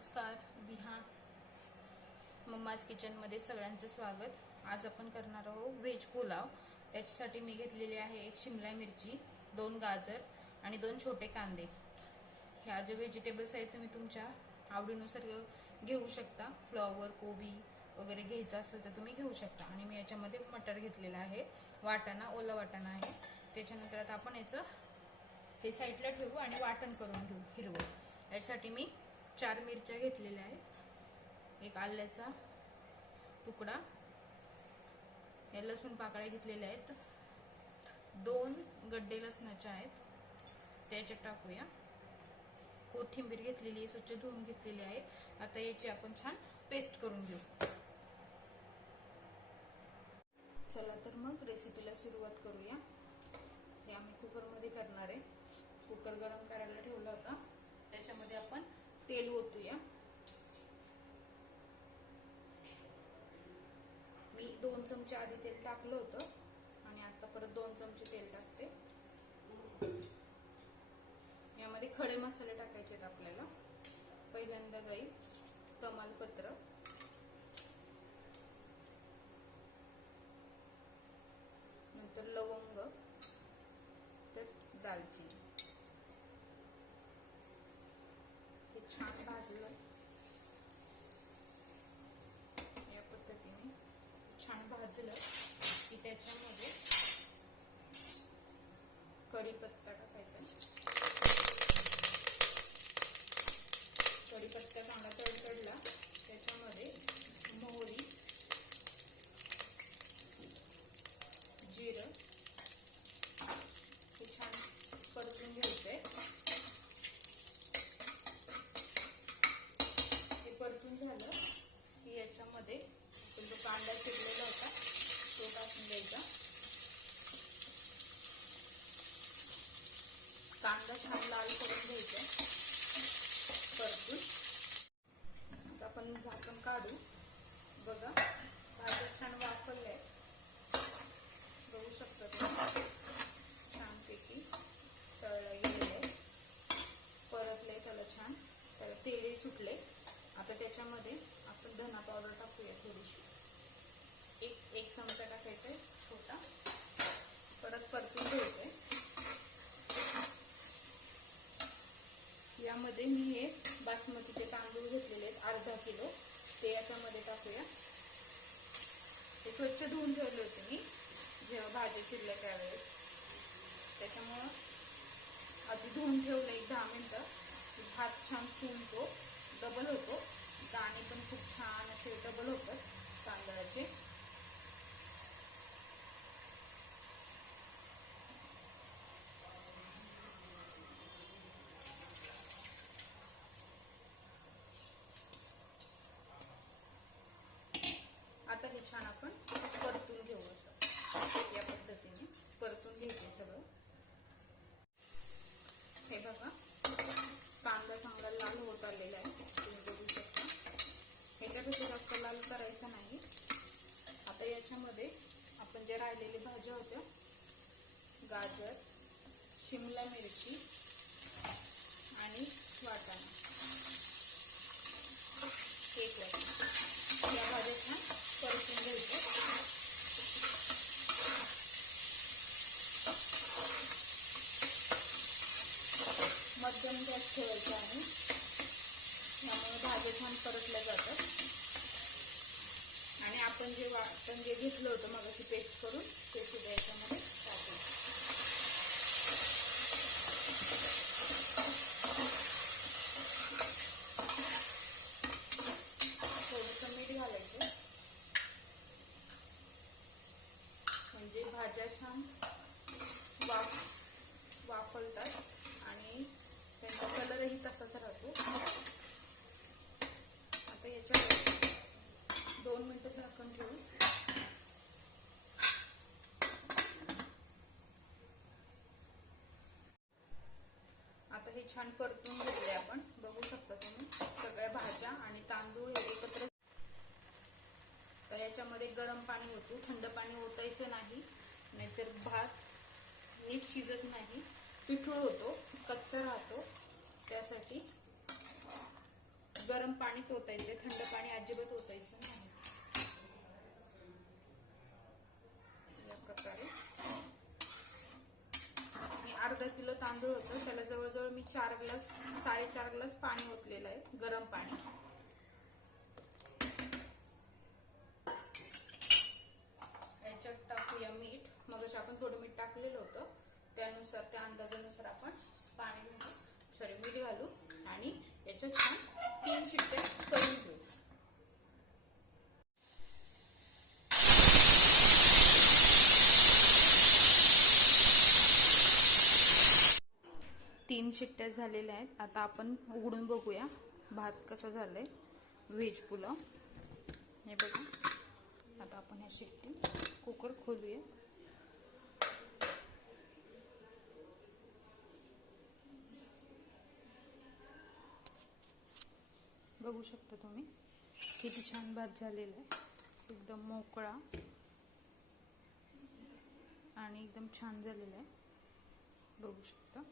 नमस्कार, विहा मम्माज किचनमध्ये सगळ्यांचं स्वागत। आज आपण करणार आहोत व्हेज पुलाव। त्याच्यासाठी मी घेतलेली आहे एक शिमला मिरची, 2 गाजर आणि 2 छोटे कांदे। ह्या जे व्हेजिटेबल्स आहेत तुम्ही तुमच्या आवडीनुसार घेऊ शकता। फ्लॉवर, कोबी वगैरे घ्यायचं असेल तर तुम्ही घेऊ शकता। आणि मी याच्यामध्ये मटर घेतलेला आहे, वाटाणा, ओला वाटाणा आहे। त्याच्यानंतर आता आपण याचं हे साईडला ठेवू आणि वाटण करून घेऊ हिरवं। यासाठी मी 4 मिरच्या घेतलेल्या आहेत, एक आल्याचा तुकडा, या लसूण पाकळ्या घेतलेल्या आहेत, 2 गड्डे लसणाच्या आहेत, त्याच्यात टाकूया। कोथिंबीर घेतलेली आहे, स्वच्छ धुवून घेतलेली आहे। आता याची आपण छान पेस्ट करून घेऊ। चला तर मग रेसिपीला सुरुवात करूया। हे आम्ही कुकरमध्ये करणार आहे। कुकर गरम करायला ठेवला होता, त्याच्यामध्ये आपण तेल ओतूया। मी 2 चमचे आधी तेल टाकलं होतं आणि आता परत 2 चमचे तेल टाकते। यामध्ये खडे मसाले टाकायचे आहेत आपल्याला। पहिल्यांदा जाईल तमालपत्र, नंतर लवंग, तर दालचिनी। हे छान भाजलं, या पद्धतीने छान भाजलं की त्याच्यामध्ये कढीपत्ता टाकायचा। कढीपत्ता चांगला तडतडला, त्याच्यामध्ये मोहरी, जिरं हे छान परतून घ्यायचंय। हे परतून झालं की याच्यामध्ये आपण जो कांदा चिरलेला होता तो टाकून द्यायचा। कांदा छान लाल करून घ्यायचा परतून। आता आपण झाकण काढू। बघा, भाज्या छान वाफरल्या, बघू शकता तुम्ही, छानपैकी तळलं गेलेलं आहे, परतले त्याला छान, त्याला तेल सुटले। आता त्याच्यामध्ये आपण धना पावडर टाकूया थोडीशी, एक चमचा टाकायचा छोटा, परत परतून घ्यायचंय। यामध्ये मी हे बासमतीचे तांदूळ घेतलेले आहेत, अर्धा किलो, ते याच्यामध्ये टाकूया। हे स्वच्छ धुवून ठेवले होते मी जेव्हा भाज्या चिरल्या त्यावेळेस, त्याच्यामुळं आधी धुवून ठेवलं एक 10 मिनिटं। भात छान फुलतो, डबल होतो, दाणे पण खूप छान असे डबल होतात तांदळाचे। आता हे छान आपण परतून घेऊ, असं या पद्धतीने परतून घ्यायचे सगळं। हे बघा, कांदा चांगला लाल होत आलेला आहे, तुम्ही बघू शकता। ह्याच्यापेक्षा जास्त लाल करायचा नाही। आता याच्यामध्ये आपण जे राहिलेले भाज्या होत्या, गाजर, शिमला मिरची आणि वाटाणा, या भाज्या छान परतून घ्यायच्या। मध्यम गॅस ठेवायचा आहे, त्यामुळे भाज्या छान परतल्या जातात। आणि आपण जे वाटण घेतलं होतं मगाशी पेस्ट करून, ते सुद्धा याच्यामध्ये टाकायचं। थोडंसं मीठ घालायचं, म्हणजे भाज्या छान वाफलतात आणि त्यांचा कलरही तसाच राहतो। आता याच्यावर 2 मिनिटं झाकण ठेवू। आता हे छान परतून घेतले आपण, बघू शकता तुम्ही, सगळ्या भाज्या आणि तांदूळ एकत्र। तर याच्यामध्ये गरम पाणी ओतू, थंड पाणी ओतायचं नाही, नाहीतर भात नीट शिजत नाही, पिठूळ होतो, कच्चा राहतो। त्यासाठी गरम पाणीच ओतायचंय, थंड पाणी अजिबात ओतायचं नाही. या प्रकारे मी अर्धा किलो तांदूळ होतं, त्याला जवळजवळ मी 4 ग्लास 4.5 ग्लास पाणी ओतलेलं आहे, गरम पाणी. याच्यात टाकूया मीठ. मगच आपण थोडं मीठ टाकलेलं होतं, त्यानुसार त्या अंदाजानुसार आपण मीठ घालू आणि याच्यात छान 3 शिट्ट्या करून घेऊ. 3 शिट्ट्या झालेल्या आहेत. आता आपण उघडून बघूया भात कसा झालाय, व्हेज पुलाव. हे बघा, आता आपण ह्या शिट्टी कुकर खोलूया. बघू शकता तुम्ही किती छान भात झालेला आहे, एकदम मोकळा आणि एकदम छान झालेला आहे. बघू शकता.